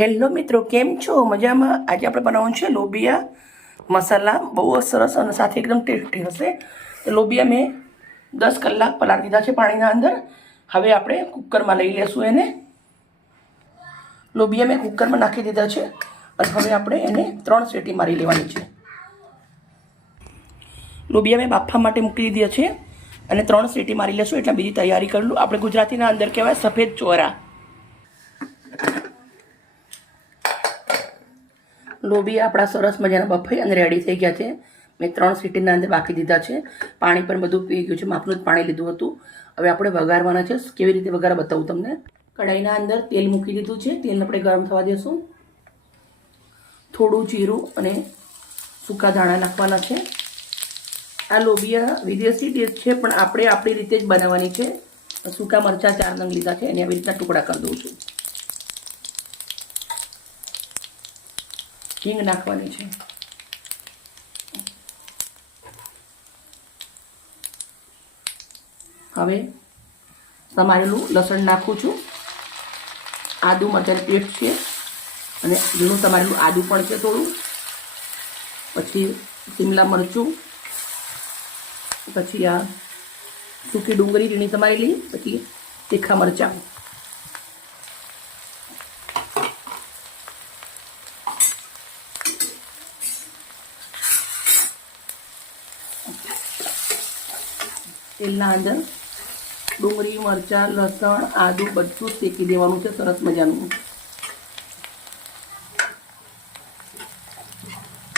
Hello મિત્રો, કેમ છો? મજામાં? આજે આપણે બનાવવાનું છે લોબિયા મસાલા. બહુ સરસ અને સાથે એકદમ ટેસ્ટી હશે. લોબિયા મેં દસ કલાક પલાર દીધા છે પાણીના અંદર. હવે આપણે કુકરમાં લઈ લેશું એને. લોબિયા મેં કુકરમાં નાખી દીધા છે. અને હવે આપણે એને ત્રણ સેટી મારી લેવાની છે. લોબિયા મેં બાફા માટે મૂકી દીધા છે. અને ત્રણ સીટી મારી લેશું. એટલે બીજી તૈયારી કરી લઉં. આપણે ગુજરાતીના અંદર કહેવાય સફેદ ચોરા. લોબી આપણા સરસ મજાના બફાઈ અને રેડી થઈ ગયા છે. મેં ત્રણ સીટીના અંદર બાકી દીધા છે. પાણી પણ બધું પી ગયું છે. માપનું જ પાણી લીધું હતું. હવે આપણે વઘારવાના છે. કેવી રીતે વઘાર બતાવું તમને? કઢાઈના અંદર તેલ મૂકી દીધું છે. તેલ આપણે ગરમ થવા દઈશું થોડું જીરું અને સૂકા ધાણા નાખવાના છે. આ લોબિયા વિદેશી ડેશ છે, પણ આપણે આપણી રીતે જ બનાવવાની છે. સૂકા મરચાં ચાર નંગ લીધા છે. એને આવી રીતના ટુકડા કરી દઉં છું. હિંગ નાખવાની છે. હવે સમારેલું લસણ નાખું છું. આદુ મરચાંની પેસ્ટ છે અને ઝીણું સમારેલું આદુ પણ છે થોડું. પછી શિમલા મરચું, પછી આ સૂકી ડુંગળી ઝીણી સમારેલી, પછી તીખા મરચાં. તેલના અંદર ડુંગળી, મરચાં, લસણ, આદું બધું શેકી દેવાનું છે, સરસ મજાનું.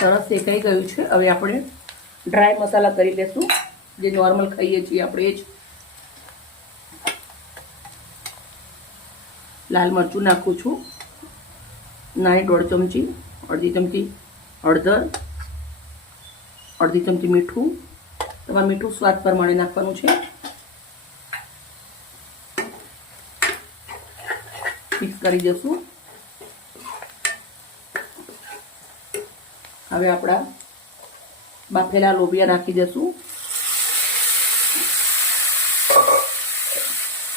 સરસ શેકાઈ ગયું છે. હવે આપણે ડ્રાય મસાલા કરી લેશું. જે નોર્મલ ખાઈએ છીએ આપણે જ. લાલ મરચું નાખું છું. નાની દોઢ ચમચી, અડધી ચમચી હળદર, અડધી ચમચી મીઠું તમારે મીઠું સ્વાદ પ્રમાણે નાખવાનું છે. મિક્સ કરી દઈશું હવે આપણા બાફેલા લોબિયા નાખી દઈશું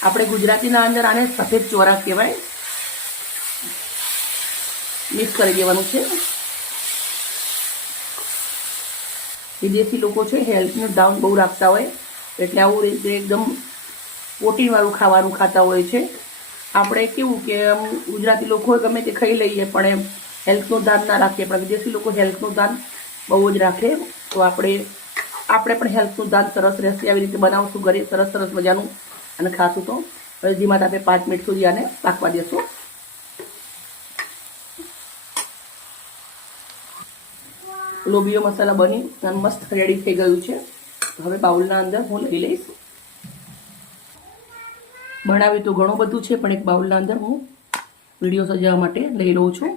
આપણે ગુજરાતીના અંદર આને સફેદ ચોરા કહેવાય. મિક્સ કરી દેવાનું છે. વિદેશી લોકો છે હેલ્થનું ડાઉન બહુ રાખતા હોય. એટલે આવું રીતે એકદમ પ્રોટીનવાળું ખાવાનું ખાતા હોય છે. આપણે કેવું કે ગુજરાતી લોકો ગમે તે ખાઈ લઈએ, પણ એમ હેલ્થનું ધ્યાન ના રાખીએ. પણ વિદેશી લોકો હેલ્થનું ધ્યાન બહુ જ રાખે. તો આપણે આપણે પણ હેલ્થનું ધ્યાન સરસ રહેશે, આવી રીતે બનાવશું, ઘરે સરસ સરસ મજાનું અને ખાશું તો. ધીમા તાપે પાંચ મિનિટ સુધી આને પાકવા દેશું. લોબીઓ મસાલા બની અને મસ્ત રેડી થઈ ગયું છે. હવે બાઉલના અંદર હું લઈ લઈશ. બનાવ્યું તો ઘણું બધું છે, પણ એક બાઉલના અંદર હું વીડિયો સજાવવા માટે લઈ લઉં છું.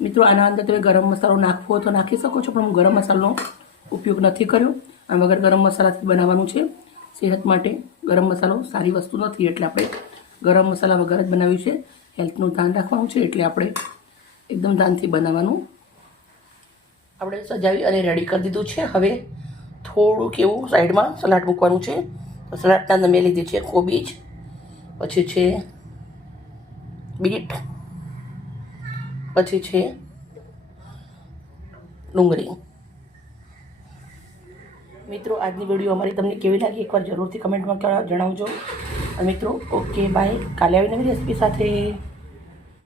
મિત્રો, આના અંદર તમે ગરમ મસાલો નાખવો તો નાખી શકો છો, પણ હું ગરમ મસાલાનો ઉપયોગ નથી કર્યો. આ વગર ગરમ મસાલાથી બનાવવાનું છે. સેહત માટે ગરમ મસાલો સારી વસ્તુ નથી, એટલે આપણે ગરમ મસાલા વગર જ બનાવ્યું છે. હેલ્થનું ધ્યાન રાખવાનું છે, એટલે આપણે એકદમ ધ્યાનથી બનાવવાનું. આપણે સજાવી અને રેડી કરી દીધું છે. હવે થોડુંક એવું સાઈડમાં સલાડ મૂકવાનું છે. તો સલાડના અંદર મેં લીધી છે કોબીજ પછી છે બીટ. પછી છે ડુંગળી. મિત્રો, આજની વીડિયો અમારી તમને કેવી લાગી? એકવાર જરૂરથી કમેન્ટમાં જણાવજો. અને મિત્રો ઓકે બાય કાલે આવી નવી રેસીપી સાથે.